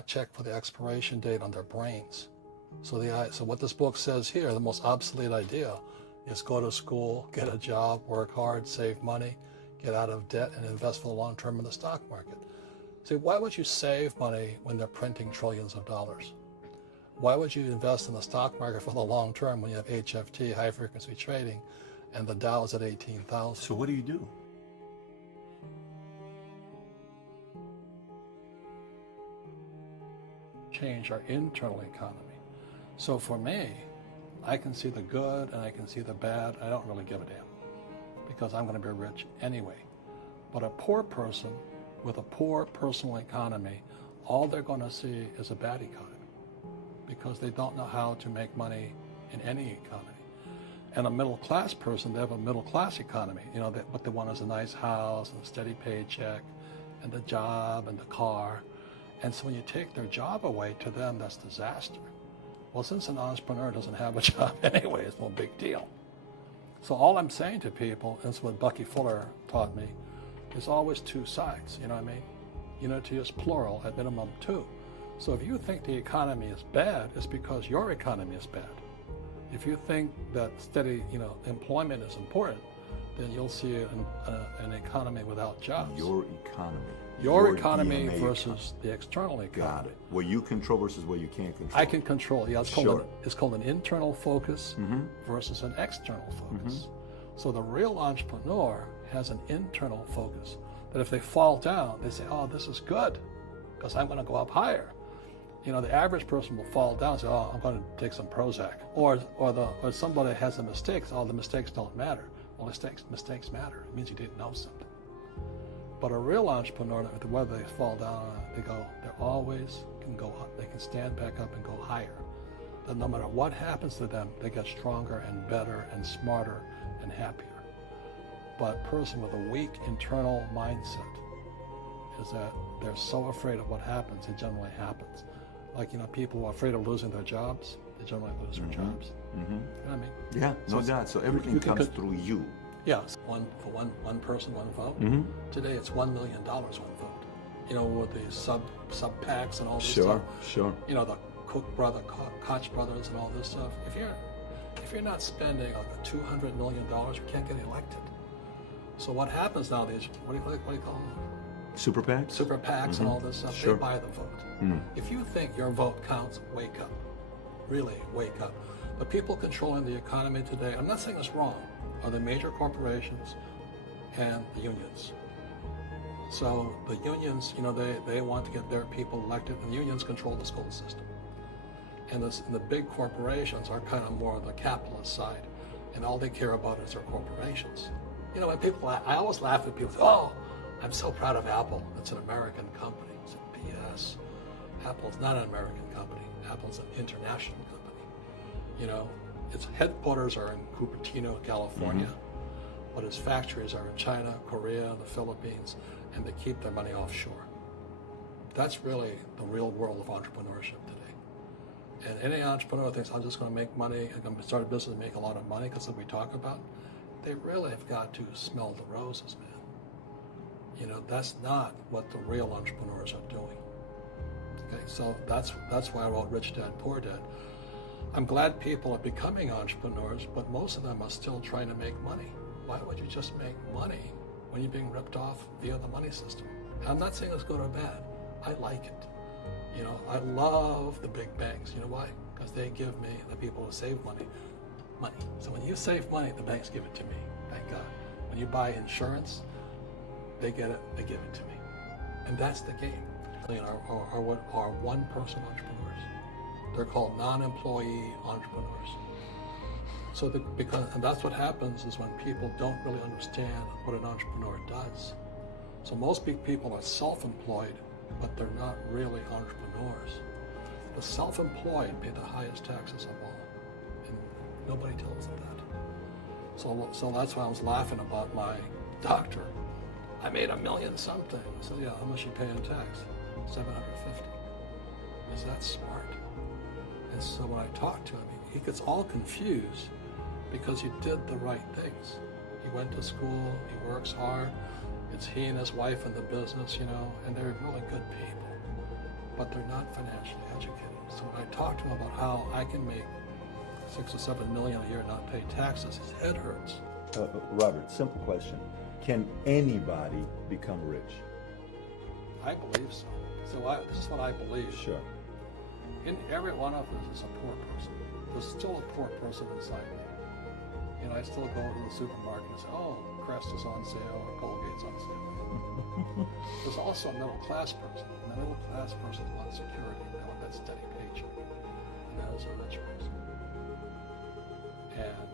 check for the expiration date on their brains. So what this book says here, the most obsolete idea is go to school, get a job, work hard, save money, get out of debt, and invest for the long term in the stock market. See, why would you save money when they're printing trillions of dollars? Why would you invest in the stock market for the long term when you have HFT, high frequency trading, and the Dow is at 18,000? So what do you do? Change our internal economy. So for me, I can see the good and I can see the bad. I don't really give a damn because I'm going to be rich anyway. But a poor person with a poor personal economy, all they're going to see is a bad economy because they don't know how to make money in any economy. And a middle class person, they have a middle class economy. You know, what they want is a nice house and a steady paycheck and a job and the car. And so when you take their job away, to them, that's disaster. Well, since an entrepreneur doesn't have a job anyway, it's no big deal. So all I'm saying to people, and it's what Bucky Fuller taught me, is always two sides, you know what I mean? Unity is plural, at minimum two. So if you think the economy is bad, it's because your economy is bad. If you think that steady, employment is important, then you'll see an economy without jobs. Your economy. Your economy versus the external economy. Got it. What you control versus what you can't control. I can control. Yeah, it's called an internal focus versus an external focus. So the real entrepreneur has an internal focus. That if they fall down, they say, "Oh, this is good, because I'm going to go up higher." You know, the average person will fall down and say, "Oh, I'm going to take some Prozac," or somebody has a mistake. Oh, the mistakes don't matter. Well, mistakes matter. It means you didn't know something. But a real entrepreneur, whether they fall down, they always can go up. They can stand back up and go higher. And no matter what happens to them, they get stronger and better and smarter and happier. But a person with a weak internal mindset is that they're so afraid of what happens, it generally happens. Like, people who are afraid of losing their jobs, they generally lose their jobs. You know what I mean? Yeah, no doubt. So everything comes through you. Yes, one person, one vote. Today it's $1 million one vote. You know, with the sub PACs and all this stuff. Sure. You know, the Koch brothers and all this stuff. If you're not spending like $200 million, you can't get elected. So what happens now? These what do you call them? Super PACs. Super PACs and all this stuff. Sure. They buy the vote. If you think your vote counts, wake up. Really wake up. The people controlling the economy today, I'm not saying it's wrong, are the major corporations and the unions. So the unions, they want to get their people elected, and the unions control the school system. And the big corporations are kind of more the capitalist side, and all they care about is their corporations. When I always laugh at people say, "Oh, I'm so proud of Apple. It's an American company." It's BS. Apple's not an American company. Apple's an international company. Its headquarters are in Cupertino, California, but its factories are in China, Korea, the Philippines, and they keep their money offshore. That's really the real world of entrepreneurship today. And any entrepreneur thinks, "I'm just going to make money, I'm going to start a business and make a lot of money," because what we talk about, they really have got to smell the roses, man. That's not what the real entrepreneurs are doing. Okay, so that's why I wrote Rich Dad, Poor Dad. I'm glad people are becoming entrepreneurs, but most of them are still trying to make money. Why would you just make money when you're being ripped off via the money system? I'm not saying it's good or bad. I like it. I love the big banks. You know why? Because they give me, the people who save money. So when you save money, the banks give it to me. Thank God. When you buy insurance, they get it, they give it to me. And that's the game. Are what are one-person entrepreneurs. They're called non-employee entrepreneurs. So and that's what happens is when people don't really understand what an entrepreneur does. So most people are self-employed, but they're not really entrepreneurs. The self-employed pay the highest taxes of all, and nobody tells them that. So that's why I was laughing about my doctor. I made $1 million something. I said, "Yeah, how much you pay in tax?" $750. Is that smart? And so when I talk to him, he gets all confused because he did the right things. He went to school, he works hard, it's he and his wife in the business, and they're really good people. but they're not financially educated. So when I talk to him about how I can make 6 or 7 million a year and not pay taxes, his head hurts. Robert, simple question. Can anybody become rich? I believe so. So this is what I believe. Sure. In every one of us is a poor person. There's still a poor person inside me. You know, I still go to the supermarket and say, oh, Crest is on sale or Colgate's on sale. There's also a middle class person. And the middle class person wants security, they want that steady paycheck. And that is a rich person. And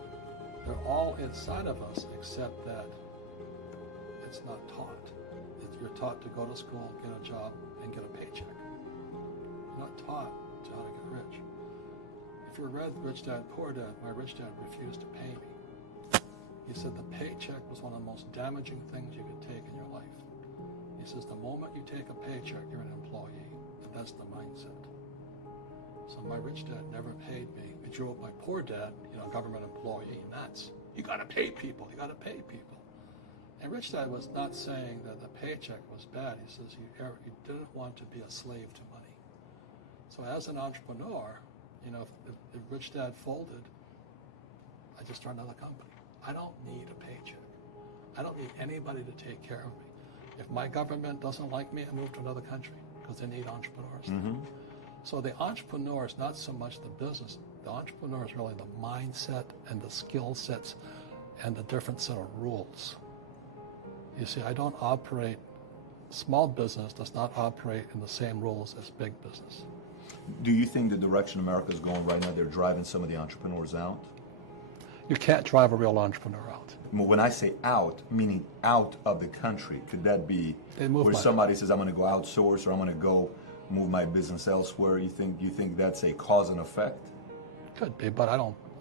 they're all inside of us except that it's not taught. You're taught to go to school, get a job, and get a paycheck. You're not taught to how to get rich. If you read Rich Dad, Poor Dad, my rich dad refused to pay me. He said the paycheck was one of the most damaging things you could take in your life. He says the moment you take a paycheck, you're an employee, and that's the mindset. So my rich dad never paid me. He drove my poor dad, government employee, nuts. You gotta pay people, you gotta pay people. And Rich Dad was not saying that the paycheck was bad. He says he didn't want to be a slave to money. So as an entrepreneur, if Rich Dad folded, I just started another company. I don't need a paycheck. I don't need anybody to take care of me. If my government doesn't like me, I move to another country because they need entrepreneurs. Mm-hmm. So the entrepreneur is not so much the business. The entrepreneur is really the mindset and the skill sets and the different set of rules. You see, I don't operate, small business does not operate in the same rules as big business. Do you think the direction America is going right now, they're driving some of the entrepreneurs out? You can't drive a real entrepreneur out. Well, when I say out, meaning out of the country, could that be where somebody says, I'm going to go outsource or I'm going to go move my business elsewhere? You think that's a cause and effect? Could be, but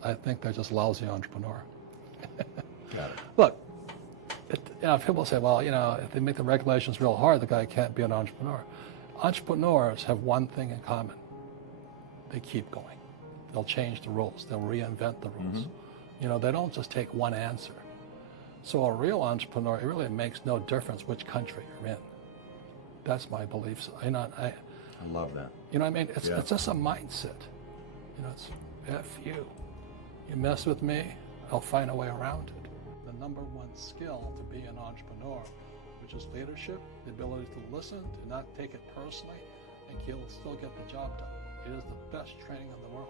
I think they're just lousy entrepreneur. Got it. Look, people say, well, if they make the regulations real hard, the guy can't be an entrepreneur. Entrepreneurs have one thing in common. They keep going. They'll change the rules. They'll reinvent the rules. Mm-hmm. They don't just take one answer. So a real entrepreneur, it really makes no difference which country you're in. That's my belief. I love that. You know what I mean? It's just a mindset. It's F you. You mess with me, I'll find a way around it. The number one skill to be an entrepreneur, which is leadership, the ability to listen, to not take it personally, and you'll still get the job done. It is the best training in the world.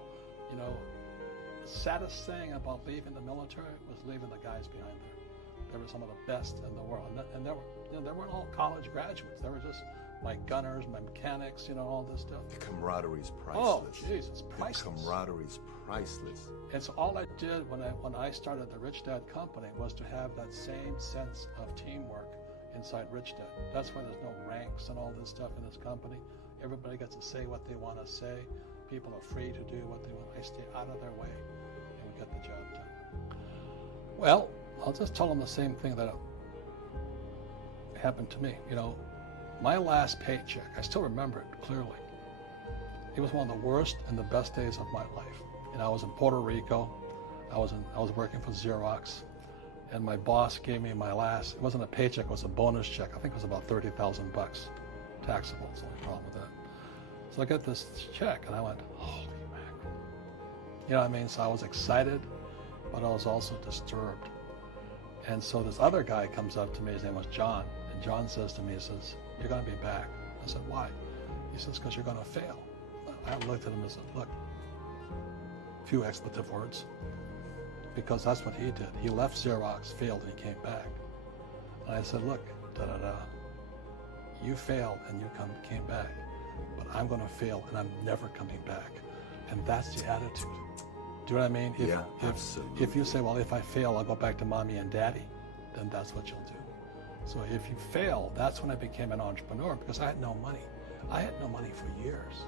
The saddest thing about leaving the military was leaving the guys behind there. They were some of the best in the world. And they weren't all college graduates. They were just my gunners, my mechanics, all this stuff. The camaraderie is priceless. Oh, Jesus, priceless. The camaraderie is priceless. And so all I did when I started the Rich Dad company was to have that same sense of teamwork inside Rich Dad. That's why there's no ranks and all this stuff in this company. Everybody gets to say what they want to say. People are free to do what they want. I stay out of their way and we get the job done. Well, I'll just tell them the same thing that happened to me. My last paycheck, I still remember it clearly. It was one of the worst and the best days of my life. I was in Puerto Rico. I was working for Xerox, and my boss gave me my last. It wasn't a paycheck; it was a bonus check. I think it was about $30,000, taxable. It's the only problem with that. So I got this check, and I went, "Holy mackerel!" You know what I mean? So I was excited, but I was also disturbed. And so this other guy comes up to me. His name was John, and John says to me, he says, "You're going to be back." I said, "Why?" He says, "Because you're going to fail." I looked at him and said, "Look." Few expletive words, because that's what he did. He left Xerox, failed, and he came back. And I said, "Look, you failed and you came back, but I'm going to fail and I'm never coming back." And that's the attitude. Do you know what I mean? Absolutely. If you say, "Well, if I fail, I'll go back to mommy and daddy," then that's what you'll do. So if you fail, that's when I became an entrepreneur, because I had no money. I had no money for years.